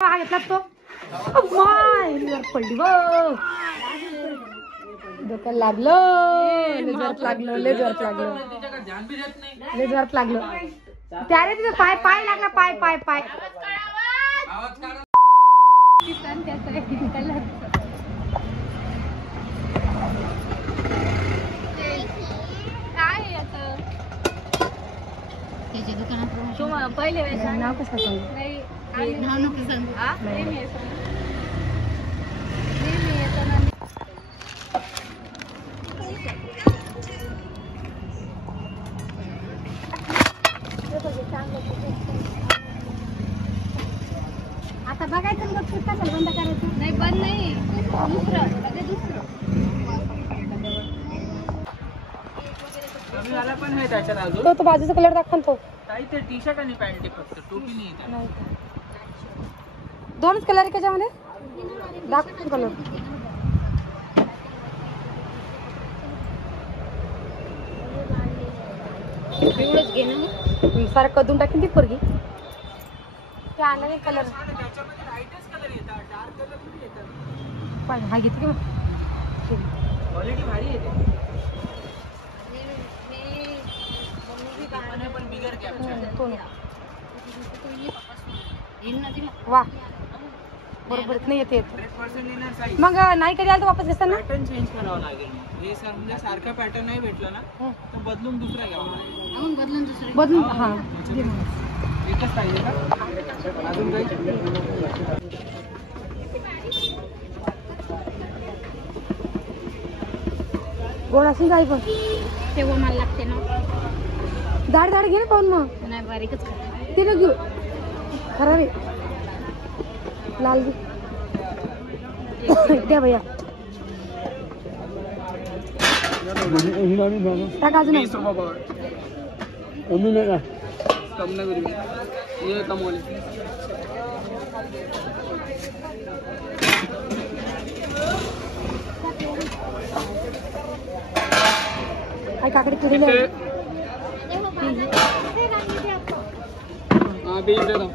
घेतला तो पडली डोक्याला लागलं लेजरात लागलं त्यारे तिथं पाय पाय लागला पाय पाय पाय पहिले नाव कसं आता बघायचं मग कशाला बंद करायचं नाही बंद नाही दुसरं पण आहे त्याच्यात अजून तो बाजूचा कलर दाखव तो काही ते टी शर्ट आणि पॅन्ट आहे फक्त टोपी नाही आहे दोनच कलर आहे त्याच्यामध्ये दाखव कलर एवढंच घे ना सारं कदून टाकीन ती पोरगी ते आणले कलर त्याच्यामध्ये लाईटच कलर येतात डार्क कलर नाही येतात पण हा घेते का क्वालिटी भारी येते पण बिगर वा बरोबर नाही येते मग नाही कधी आलं तर वापस घेतात ना पॅटर्न चेंज करावा लागेल हे समजा सारखा पॅटर्न नाही भेटला ना तर बदलून दुसरा घ्यावा लागेल बदलून हा एकच पाहिजे का अजून काही गोड असेल काही पण तेव्हा मला लागते ना जाड जाड घे ना पाहून मग नाही बारीकच ते न घेऊ खराब आहे लाल घे द्या भैया टाक अजून कम नहीं करी ये कम वाली काय काकडी तुरी हाँ बीज दे दो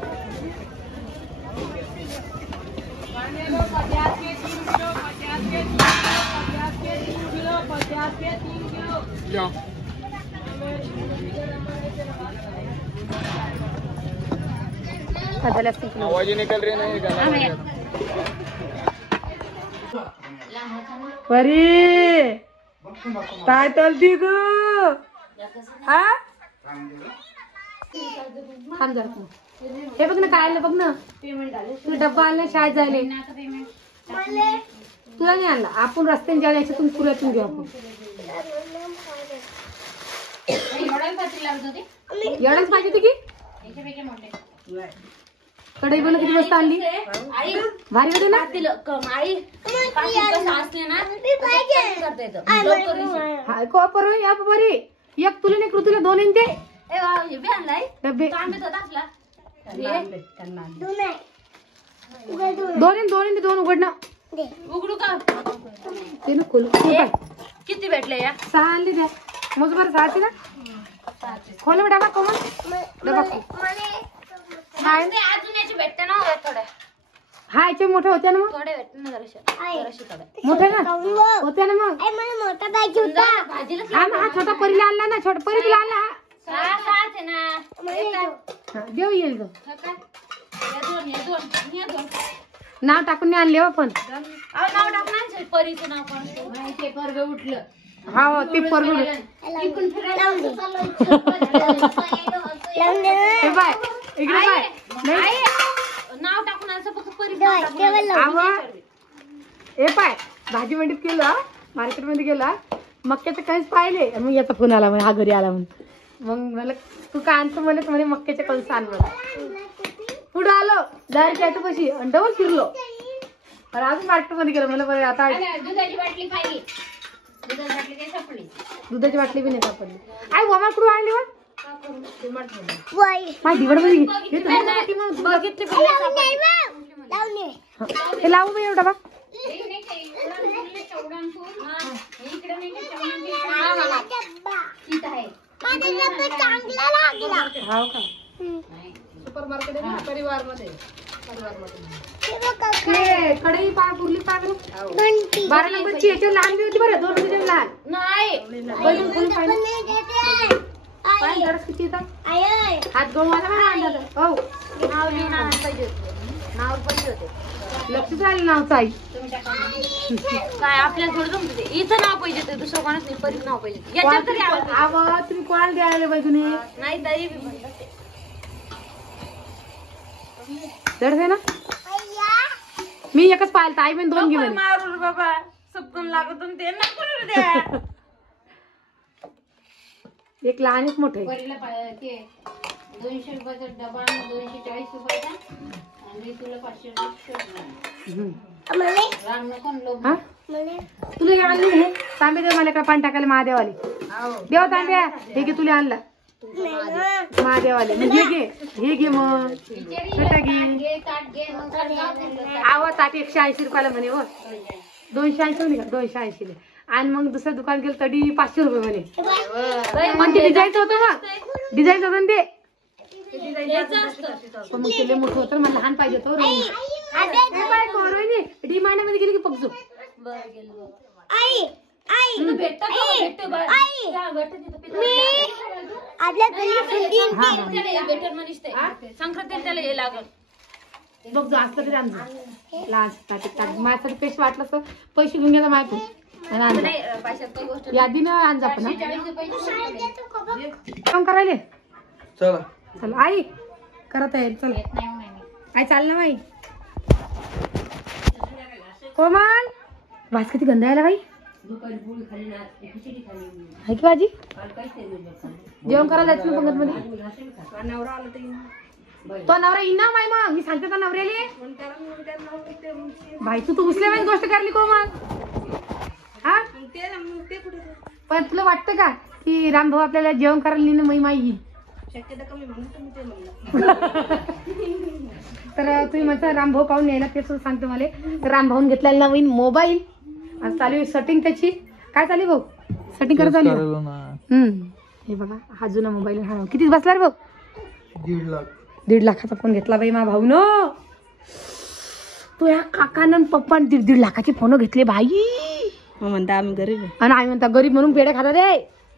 जाओ आवाज ही निकल रही नहीं गला परी काय तलती ग हा थांब जरा हे बघ ना काय आलं बघ ना तुला डब्बा आणला शाळेत जायला तुला नाही आणला आपण रस्त्याने जायला याच्यातून पुऱ्यातून घेऊ आपण एवढंच पाहिजे होती की कढई पण किती वाजता आणली भारी होते ना बरी एक तुला नाही तुला दोन येईन ते डबे दोन उघडणं उघडू का ते ना खोलू किती भेटले या 6 आणली द्या मग बरं 6 ना खोल डबा कोमल डबा अजून याचे भेटते ना थोडे हा याचे मोठे होते ना मग थोडे भेटते ना मोठे ना होते ना मग मोठा पाहिजे होता हा छोटा परीला आणला ना छोटा परीला आणला देऊ येईल ग नाव टाकून नाही आणले पण नाव टाकणार परीचं नाव पण ते पर्ग उठलं हा ते पर्ग बाय इकडे बाय नाव टाकून फक्त परी हे पाय भाजी मंडीत गेला मार्केट मध्ये गेला मक्याचं काहीच पाहिले मग याचा फोन आला म्हणे हा घरी आला म्हणून मग मला तू काय आणतो म्हणे मक्याचे कंस आण मला पुढे आलो डायरेक्ट यायचं कशी डबल फिरलो पण अजून मार्केट मध्ये गेलो मला बरं आता दुधाची बाटली पाहिली दुधाची बाटली बी नाही सापडली आई वमा कुठून आणली मग माझी दिवड मध्ये हे लावू मी एवढा बा हाव का सुपर मार्केट आहे ना परिवार मध्ये ते कढई पुरली पाक 12 नंबरची याच्यावर लहान बी होती बरं 2 नंबरची लहान नाही बघून कोणी पाहिलं पाय जरास किती येतात हात गळून आला ना अंदाज हो नाव लिहून आणायला पाहिजे होते नाव पाहिजे होते लक्षच राहिलं नावचं आई काय आपल्याला थोडं जमतं ते इथं नाव पाहिजे होते दुसरं कोणाच नाही परीच नाव पाहिजे याच्यात तरी अगं तुम्ही कोणाला द्यायला पाहिजे तुम्ही नाही तरी बी म्हणतात ते. जडसे ना मी एकच पाहिलं आई पण 2 घेऊन मारू रे बाबा सपकन लागत होतं ते नको रे द्या एक लहान एक मोठे परीला ते 200 रुपयाचा डबा आणि 240 रुपयाचा आणि तुला 500 रुपये राम नको न लोभ हा तुला हे आणली हे तांबे देव मला पाणी टाकायला महादेवाले देव तांब्या हे घे तुला आणला महादेवाले मग हे घे मग कटा घे घे ताट घे मग आवा ताट 180 रुपयाला म्हणे हो 280 म्हणे का 280 ला आणि मग दुसरं दुकान गेलं तरी 500 रुपये म्हणे पण ते डिझाईनचं होतं मग डिझाईनचं होतं ना ते पण मग ते मोठं होतं मला लहान पाहिजे होतं रोहिणी डिमांड मध्ये गेली की पगजो संक्रांतीला त्याला हे लागल बघ जो असलं तरी आमचं लहान माझ्यासाठी पैसे वाटलं तर पैसे घेऊन घ्यायचा माहिती यादी ना आणजा आपण काम करायले चला चल आई करत आहे चल आई चाल ना बाई कोमल वास किती गंध यायला बाई आहे की भाजी जेवण करायला जायचं ना पंगत मध्ये तो नवरा इना माय मग मी सांगते तो नवऱ्याले भाई तू उचल्या वेळेस गोष्ट करली कोमल हा पण तुला वाटतं का की रामभाऊ आपल्याला जेवण करायला नेणं मै माई येईल तर तुम्ही म्हणता रामभाऊ काहून न्यायला ते सांगते मला रामभाऊन घेतलेला नवीन मोबाईल आज चालू आहे सेटिंग त्याची काय चालू भाऊ सेटिंग करत चालू हे बघा हा जुना मोबाईल हा किती बसला रे भाऊ 1.5 लाख 1.5 लाखाचा फोन घेतला बाई मा भाऊ न तो या काकानं पप्पान 1.5 लाखाचे फोन घेतले बाई म्हणता आम्ही गरीब आहे आणि आम्ही म्हणता गरीब म्हणून पेढे खाता रे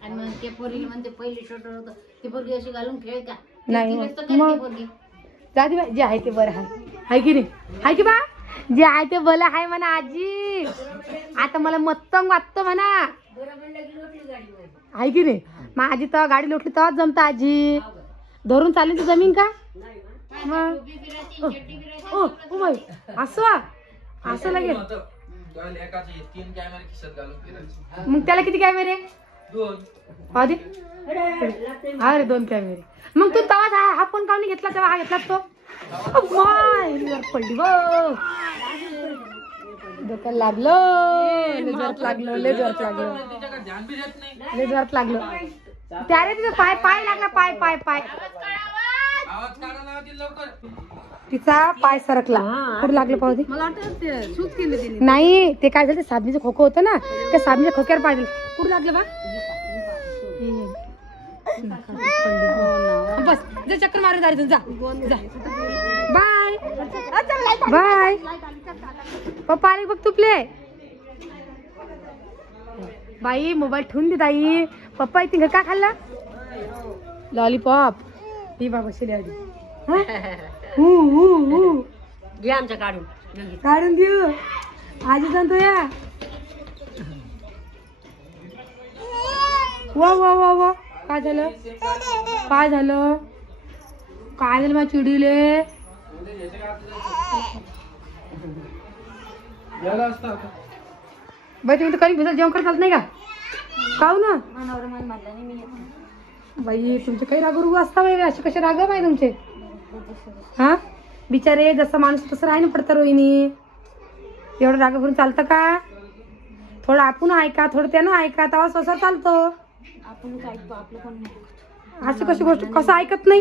आणि मग ते पोरीला म्हणते पहिले छोट होतं ती पोरगी अशी घालून खेळ का नाही मग जाती बाई जे आहे ते बरं आहे की नाही आहे की बा जे आहे ते बरं आहे म्हणा आजी आता मला मत्तंग वाटतं म्हणा आहे की नाही मग आजी तेव्हा गाडी लोटली तेव्हाच जमता आजी धरून चालेल जमीन का ओ बाई असं लागेल मग त्याला किती कॅमेरे 2 अरे 2 कॅमेरे मग तू तेव्हा हा फोन काऊन घेतला तेव्हा हा घेतला तो पडली डोक्यात लागलं लय जोरात लागलं त्यारे तिथं पाय लागला पाय तिचा पाय सरकला कुठं लागलं पाहू दे नाही ते काय झालं साबणीचं खोकं होतं ना त्या साबणीच्या खोक्यावर पाय दिलं कुठं लागलं बा बस जा चक्कर मारून दारी जा बाय बाय पप्पा आले बघ तुपले बाई मोबाईल ठेवून दे ताई पप्पा इथे का खाल्ला लॉलीपॉप ही बाबा शिले आधी घे आमच्या काढून देऊ आजी सांगतो या वा काय झालं माझ्या चिडीले बाई तुम्ही तर कधी भिजत जेवण करत नाही का काऊ ना बाई तुमचे काही रागरू असता बाई असे कसे राग बाई तुमचे हा बिचारे जसं माणूस तसं राही ना पडतं रोहिणी एवढं राग करून चालतं का थोडं आपण ऐका थोडं त्यानं ऐका तेव्हा स्वतः चालतो आपण ऐकतो आपलं कोण नाही अशी कशी गोष्ट कसं ऐकत नाही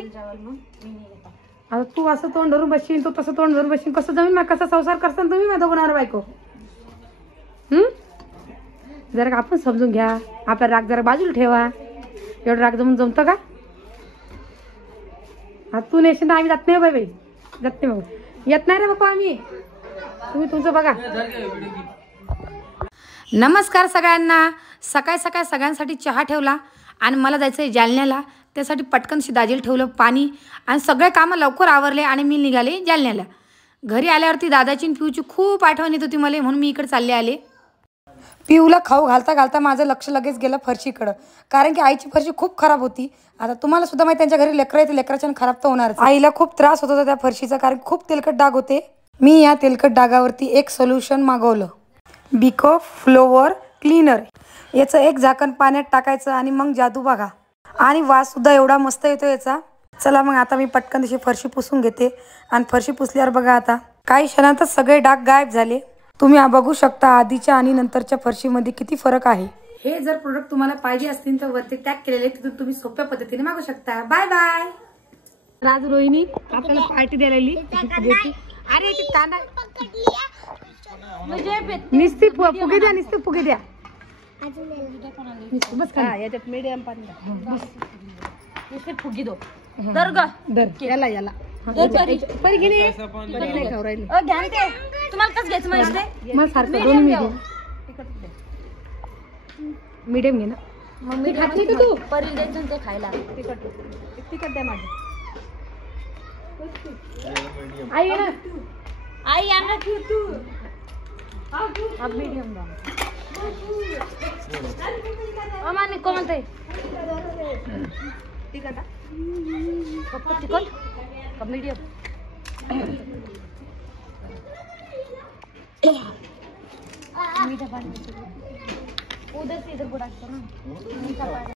आता तू असं तोंड धरून बसशील तू तसं तोंड धरून बसशील कसं जमीन कसा संसार करसान तुम्ही माझं होणार बायको जरा आपण समजून घ्या आपला राग जरा बाजूला ठेवा एवढं राग जमून जमतं का हा तू नेशन आम्ही जात नाही बाई जात नाही बाबा येत नाही रे बाप्पा आम्ही तुम्ही तुमचं बघा. नमस्कार सगळ्यांना. सकाळी सकाळी सगळ्यांसाठी चहा ठेवला आणि मला जायचं आहे जालन्याला. त्यासाठी पटकनशी दाजीला ठेवलं पाणी आणि सगळे कामं लवकर आवरले आणि मी निघाले जालन्याला. घरी आल्यावरती दादाची आणि पिऊची खूप आठवण येत होती मला, म्हणून मी इकडे चालले आले. पिऊला खाऊ घालता घालता माझं लक्ष लगेच गेलं फरशीकडं, कारण की आईची फरशी खूप खराब होती. आता तुम्हाला सुद्धा माहिती त्यांच्या घरी लेकरं येते, लेकराच्या खराब तर होणारच. आईला खूप त्रास होत होता त्या फरशीचा, कारण खूप तेलकट डाग होते. मी या तेलकट डागावरती एक सोल्युशन मागवलं, बिको फ्लोवर क्लीनर. याचं एक झाकण पाण्यात टाकायचं आणि मग जादू बघा. आणि वास सुद्धा एवढा मस्त येतो याचा. चला मग आता मी पटकन तशी फरशी पुसून घेते. आणि फरशी पुसल्यावर बघा आता काही क्षणातच सगळे डाग गायब झाले. तुम्ही बघू शकता आधीच्या आणि नंतरच्या फरशीमध्ये किती फरक आहे. हे जर प्रोडक्ट तुम्हाला पाहिजे असतील तर वरती टॅग केलेले, तिथून तुम्ही सोप्या पद्धतीने मागू शकता. Bye bye. राज रोहिणी आपल्याला पार्टी द्यायला. अरे कांदा निस्ती फुगे द्या, निस्ती फुगे द्या. बस याच्यात मीडियम पाणी फुगी दो दर ग दर याला याला परी गेली नाही खाऊ राहिली. तुम्हाला कसं घ्यायचं माहिती मला सारखं दोन मीडियम घे ना. मग मी खात नाही का तू परी द्यायचं ते खायला. तिखट तिखट द्या माझं. आई ना आई आणा तू अब मीडियम दा अमाने कोण ते तिखट फक्त तिखट का मीडियम. मीठा पाणी उधर से इधर बुढ़ा ना मीठा पानी.